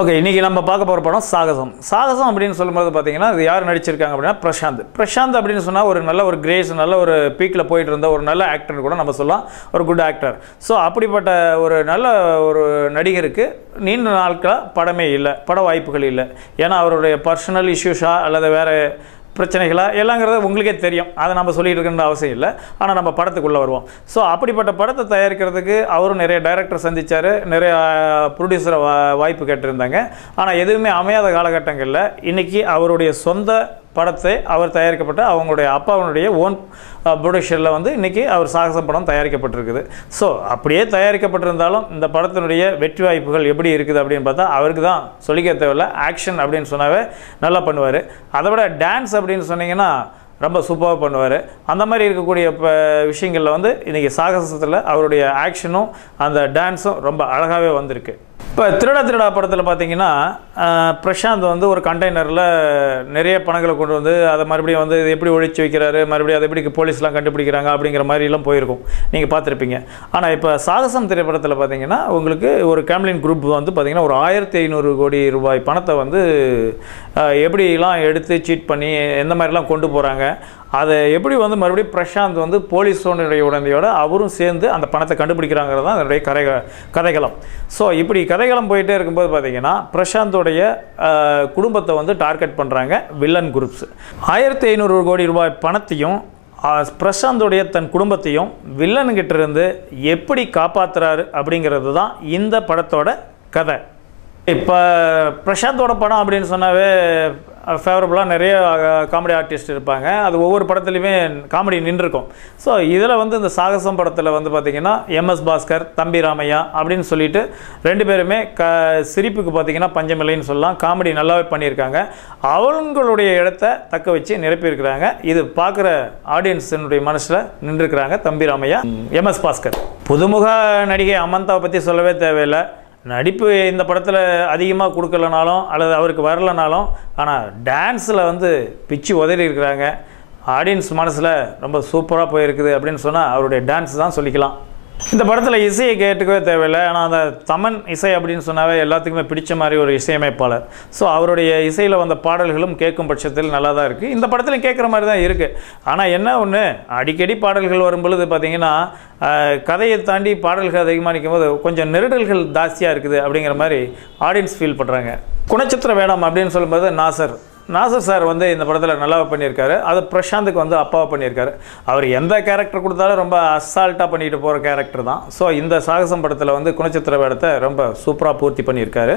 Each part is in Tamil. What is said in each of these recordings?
ஓகே, இன்றைக்கி நம்ம பார்க்க போகிற படம் சாகசம். சாகசம் அப்படின்னு சொல்லும்போது பார்த்தீங்கன்னா அது யார் நடிச்சிருக்காங்க அப்படின்னா பிரசாந்த் அப்படின்னு சொன்னால் ஒரு நல்ல ஒரு கிரேஸ், நல்ல ஒரு பீக்கில் போயிட்டு இருந்த ஒரு நல்ல ஆக்டர் கூட நம்ம சொல்லலாம், ஒரு குட் ஆக்டர். ஸோ அப்படிப்பட்ட ஒரு நல்ல ஒரு நடிகருக்கு நீண்ட நாட்களாக படமே இல்லை, பட வாய்ப்புகள் இல்லை. ஏன்னா அவருடைய பர்சனல் இஷ்யூஸா அல்லது வேறு பிரச்சனைகளா எல்லாங்கிறது உங்களுக்கே தெரியும், அதை நம்ம சொல்லிட்டு இருக்கின்ற அவசியம் இல்லை. ஆனால் நம்ம படத்துக்குள்ளே வருவோம். ஸோ அப்படிப்பட்ட படத்தை தயாரிக்கிறதுக்கு அவரும் நிறைய டைரக்டர் சந்தித்தார், நிறைய ப்ரொடியூசரை வாய்ப்பு கேட்டிருந்தாங்க. ஆனால் எதுவுமே அமையாத காலகட்டங்களில் இன்றைக்கி அவருடைய சொந்த படத்தை அவர் தயாரிக்கப்பட்ட அவங்களுடைய அப்பாவுடைய ஓன் ப்ரொடக்ஷனில் வந்து இன்றைக்கி அவர் சாகசம் படம் தயாரிக்கப்பட்டிருக்குது. ஸோ அப்படியே தயாரிக்கப்பட்டிருந்தாலும் இந்த படத்தினுடைய வெற்றி வாய்ப்புகள் எப்படி இருக்குது அப்படின்னு பார்த்தா அவருக்கு தான் சொல்லிக்க தேவையில்லை. ஆக்ஷன் அப்படின்னு சொன்னாவே நல்லா பண்ணுவார். அதை விட டான்ஸ் அப்படின்னு சொன்னீங்கன்னா ரொம்ப சூப்பராக பண்ணுவார். அந்த மாதிரி இருக்கக்கூடிய விஷயங்களில் வந்து இன்றைக்கி சாகசத்தில் அவருடைய ஆக்ஷனும் அந்த டான்ஸும் ரொம்ப அழகாகவே வந்திருக்கு. இப்போ திருடா படத்தில் பார்த்தீங்கன்னா பிரசாந்த் வந்து ஒரு கண்டெய்னரில் நிறைய பணங்களை கொண்டு வந்து அதை மறுபடியும் வந்து இது எப்படி ஒழிச்சு வைக்கிறாரு, மறுபடியும் அதை எப்படி போலீஸ்லாம் கண்டுபிடிக்கிறாங்க அப்படிங்கிற மாதிரிலாம் போயிருக்கும், நீங்கள் பார்த்துருப்பீங்க. ஆனால் இப்போ சாகசம் திரைப்படத்தில் பார்த்தீங்கன்னா உங்களுக்கு ஒரு கேம்லின் குரூப் வந்து பார்த்திங்கன்னா ஒரு 1500 கோடி ரூபாய் பணத்தை வந்து எப்படிலாம் எடுத்து சீட் பண்ணி எந்த மாதிரிலாம் கொண்டு போகிறாங்க, அதை எப்படி வந்து மறுபடியும் பிரசாந்த் வந்து போலீஸோனுடைய உடனடியோடு அவரும் சேர்ந்து அந்த பணத்தை கண்டுபிடிக்கிறாங்கிறது தான் அதனுடைய கதைகளம். ஸோ இப்படி கதைகளம் போயிட்டே இருக்கும்போது பார்த்திங்கன்னா பிரசாந்தோடைய குடும்பத்தை வந்து டார்கெட் பண்ணுறாங்க வில்லன் குரூப்ஸ். 1500 கோடி ரூபாய் பணத்தையும் பிரசாந்தோடைய தன் குடும்பத்தையும் வில்லன்கிட்ட இருந்து எப்படி காப்பாற்றுறாரு அப்படிங்கிறது தான் இந்த படத்தோட கதை. இப்போ பிரசாந்தோட படம் அப்படின்னு சொன்னாவே ஃபேவரபுளாக நிறைய காமெடி ஆர்டிஸ்ட் இருப்பாங்க, அது ஒவ்வொரு படத்துலையுமே காமெடி நின்றுருக்கும். ஸோ இதில் வந்து இந்த சாகசம் படத்தில் வந்து பார்த்திங்கன்னா எம்எஸ் பாஸ்கர், தம்பி ராமையா அப்படின்னு சொல்லிட்டு ரெண்டு பேருமே சிரிப்புக்கு பார்த்திங்கன்னா பஞ்சமில்லைன்னு சொல்லலாம், காமெடி நல்லாவே பண்ணியிருக்காங்க. அவங்களுடைய இடத்த தக்க வச்சு நிரப்பியிருக்கிறாங்க. இது பார்க்குற ஆடியன்ஸினுடைய மனசில் நின்றுருக்கிறாங்க தம்பி ராமையா, எம்எஸ் பாஸ்கர். புதுமுக நடிகை அமந்தாவை பற்றி சொல்லவே தேவையில்லை. நடிப்பு இந்த படத்தில் அதிகமாக கொடுக்கலனாலும் அல்லது அவருக்கு வரலனாலும் ஆனால் டான்ஸில் வந்து பிச்சு உதறி இருக்கிறாங்க. ஆடியன்ஸ் மனசில் ரொம்ப சூப்பராக போயிருக்குது அப்படின்னு சொன்னால் அவருடைய டான்ஸ் தான் சொல்லிக்கலாம். இந்த படத்தில் இசையை கேட்டுக்கவே தேவையில்லை. ஆனால் அந்த தமன் இசை அப்படின்னு சொன்னாவே எல்லாத்துக்குமே பிடிச்ச மாதிரி ஒரு இசையமைப்பாளர். ஸோ அவருடைய இசையில் வந்த பாடல்களும் கேட்கும் பட்சத்தில் நல்லா தான் இருக்குது. இந்த படத்துலையும் கேட்குற மாதிரி தான் இருக்குது. ஆனால் என்ன ஒன்று, அடிக்கடி பாடல்கள் வரும்பொழுது பார்த்திங்கன்னா கதையை தாண்டி பாடல்கள் அதிகமாக நிற்கும்போது கொஞ்சம் நெருடல்கள் ஜாஸ்தியாக இருக்குது அப்படிங்கிற மாதிரி ஆடியன்ஸ் ஃபீல் பண்ணுறாங்க. குணச்சித்திர வேடம் அப்படின்னு சொல்லும்போது நாசர் சார் வந்து இந்த படத்தில் நல்லா பண்ணியிருக்காரு. அது பிரசாந்துக்கு வந்து அப்பாவை பண்ணியிருக்காரு. அவர் எந்த கேரக்டர் கொடுத்தாலும் ரொம்ப அசால்ட்டாக பண்ணிட்டு போகிற கேரக்டர் தான். ஸோ இந்த சாகசம் படத்தில் வந்து குணச்சித்திர வேடத்தை ரொம்ப சூப்பராக பூர்த்தி பண்ணியிருக்காரு.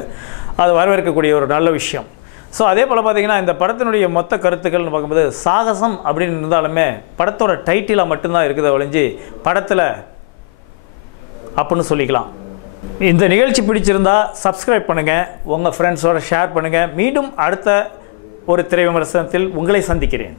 அது வரவேற்கக்கூடிய ஒரு நல்ல விஷயம். ஸோ அதே போல் பார்த்திங்கன்னா இந்த படத்தினுடைய மொத்த கருத்துக்கள்னு பார்க்கும்போது சாகசம் அப்படின்னு இருந்தாலுமே படத்தோட டைட்டிலாக மட்டும்தான் இருக்குது ஒழிஞ்சு படத்தில் அப்படின்னு சொல்லிக்கலாம். இந்த நிகழ்ச்சி பிடிச்சிருந்தா சப்ஸ்கிரைப் பண்ணுங்கள், உங்கள் ஃப்ரெண்ட்ஸோட ஷேர் பண்ணுங்கள். மீண்டும் அடுத்த ஒரு திரை விமர்சனத்தில் உங்களை சந்திக்கிறேன்.